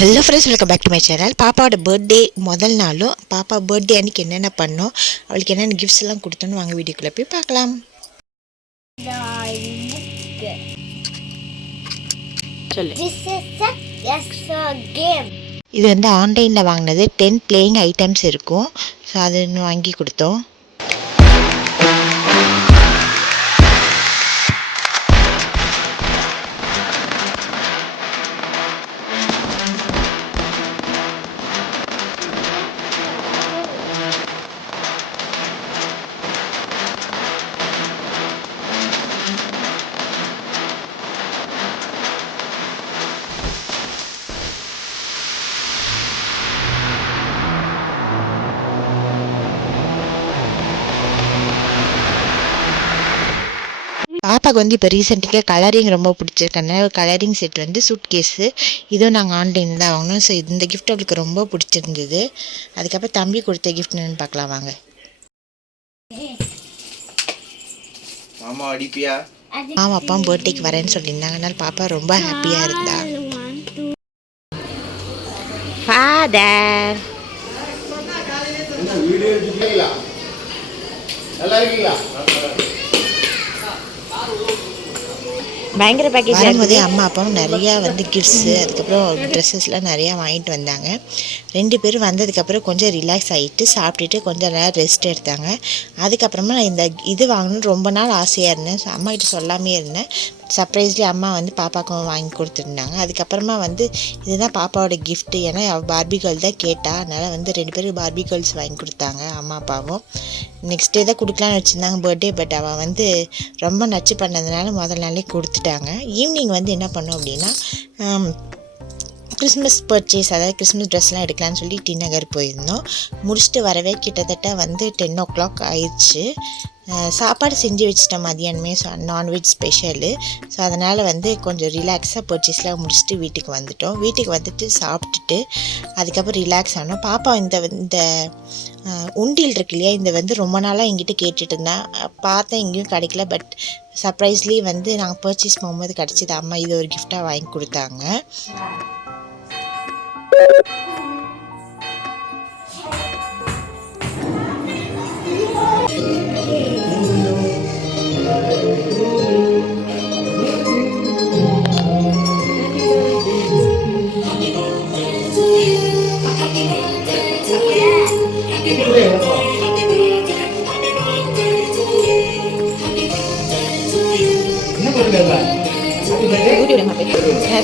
Hello friends, welcome back to my channel. பாப்பாவோட birthday முதல் நாளும் பாப்பா பர்த்டே அன்றைக்கி என்னென்ன பண்ணோம், அவளுக்கு என்னென்ன கிஃப்ட்ஸ் எல்லாம் கொடுத்தோன்னு வாங்க வீடியோக்குள்ளே போய் பார்க்கலாம். இது வந்து ஆன்லைனில் வாங்கினது. 10 பிளேயிங் ஐட்டம்ஸ் இருக்கும். ஸோ அது வாங்கி கொடுத்தோம். பாப்பாவுக்கு வந்து இப்போ ரீசெண்டாக கலரிங் ரொம்ப பிடிச்சிருக்கனால கலரிங் செட் வந்து சூட் கேஸு இதுவும் நாங்கள் ஆன்லைனில் தான் வாங்கினோம். ஸோ இந்த கிஃப்ட் அவளுக்கு ரொம்ப பிடிச்சிருந்தது. அதுக்கப்புறம் தம்பி கொடுத்த கிஃப்ட் என்னன்னு பார்க்கலாம் வாங்க. மாமா அப்பா பர்த்டேக்கு வரேன்னு சொல்லியிருந்தாங்க. அதனால பாப்பா ரொம்ப ஹாப்பியாக இருந்தா. ஃபாதர் பயங்கர பேக்கேஜ். வரும்போதே அம்மா அப்பாவும் நிறையா வந்து கிஃப்ட்ஸு அதுக்கப்புறம் ட்ரெஸ்ஸஸ்லாம் நிறையா வாங்கிட்டு வந்தாங்க. 2 பேரும் வந்ததுக்கப்புறம் கொஞ்சம் ரிலாக்ஸ் ஆகிட்டு சாப்பிட்டுட்டு கொஞ்சம் நேரம் ரெஸ்ட் எடுத்தாங்க. அதுக்கப்புறமா நான் இந்த இது வாங்கணும்னு ரொம்ப நாள் ஆசையாக இருந்தேன். ஸோ அம்மா கிட்ட சொல்லாமே இருந்தேன். சர்ப்ரைஸ்லி அம்மா வந்து பாப்பாவுக்கும் வாங்கி கொடுத்துருந்தாங்க. அதுக்கப்புறமா வந்து இதுதான் பாப்பாவோட கிஃப்ட்டு. ஏன்னா அவள் பார்பி கேர்ள் தான் கேட்டா. அதனால் வந்து 2 பேருக்கு பார்பி கேர்ள்ஸ் வாங்கி கொடுத்தாங்க அம்மா அப்பாவும். நெக்ஸ்ட் டே தான் கொடுக்கலான்னு வச்சுருந்தாங்க பர்த்டே. பட் அவள் வந்து ரொம்ப நச்சு பண்ணதுனால முதல் நாளே கொடுத்துட்டாங்க. ஈவினிங் வந்து என்ன பண்ணோம் அப்படின்னா கிறிஸ்மஸ் பர்ச்சேஸ், அதாவது கிறிஸ்மஸ் ட்ரெஸ்லாம் எடுக்கலான்னு சொல்லி டி நகர் போயிருந்தோம். முடிச்சுட்டு வரவே கிட்டத்தட்ட வந்து 10 o'clock ஆயிடுச்சு. சாப்பாடு செஞ்சு வச்சிட்டேன் மதியானமே. Non veg special. ஸோ அதனால் வந்து கொஞ்சம் ரிலாக்ஸாக பர்ச்சேஸ்லாம் முடிச்சுட்டு வீட்டுக்கு வந்துட்டோம். வீட்டுக்கு வந்துட்டு சாப்பிட்டுட்டு அதுக்கப்புறம் ரிலாக்ஸ் ஆனோம். பாப்பா இந்த உண்டியல் இருக்கு இல்லையா, இந்த வந்து ரொம்ப நாளாக எங்கிட்ட கேட்டுட்டு இருந்தேன். பார்த்தேன் எங்கேயும் கிடைக்கல. பட் சர்ப்ரைஸ்லி வந்து நாங்கள் பர்ச்சேஸ் போகும்போது கிடச்சிது. அம்மா இது ஒரு கிஃப்டாக வாங்கி கொடுத்தாங்க.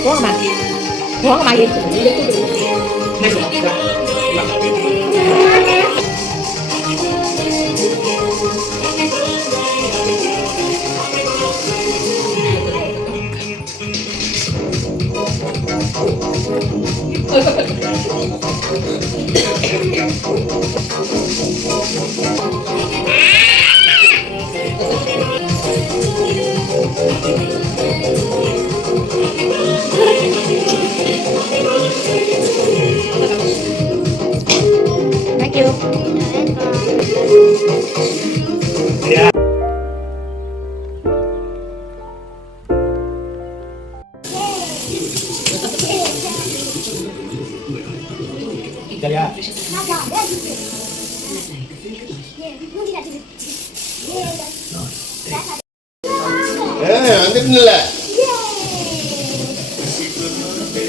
போங்கம்மா Thank you.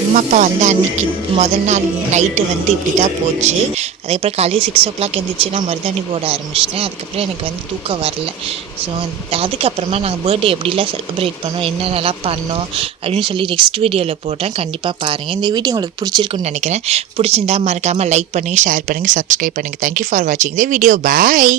அம்மா அப்பா வந்து அன்றைக்கி முதல் நாள் நைட்டு வந்து இப்படி தான் போச்சு. அதுக்கப்புறம் காலையில் 6 o'clock எழுந்திரிச்சு நான் மருதாணி போட ஆரம்பிச்சிட்டேன். அதுக்கப்புறம் எனக்கு வந்து தூக்கம் வரல. ஸோ அதுக்கப்புறமா நாங்கள் பர்த்டே எப்படிலாம் செலிப்ரேட் பண்ணோம், என்னென்னலாம் பண்ணோம் அப்படின்னு சொல்லி நெக்ஸ்ட் வீடியோவில் போட்டேன். கண்டிப்பாக பாருங்கள். இந்த வீடியோ உங்களுக்கு பிடிச்சிருக்குன்னு நினைக்கிறேன். பிடிச்சிருந்தா மறக்காமல் லைக் பண்ணுங்கள், ஷேர் பண்ணுங்கள், சப்ஸ்கிரைப் பண்ணுங்கள். தேங்க்யூ ஃபார் வாட்சிங் த வீடியோ. பாய்.